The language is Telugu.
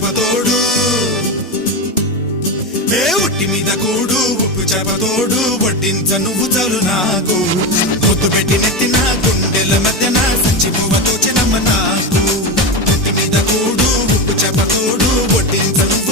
చేపతోడు ఏ ఒట్టి మీద కూడు ఉప్పు చేపతోడు వడ్డించ నువ్వు చాలు నాకు ముద్దు పెట్టి నెత్తిన గుండెల మధ్యన సంచి పువ్వతో చిన్నమ్మ నాకు ఒట్టి మీద కూడు ఉప్పు చేపతోడు వడ్డించ నువ్వు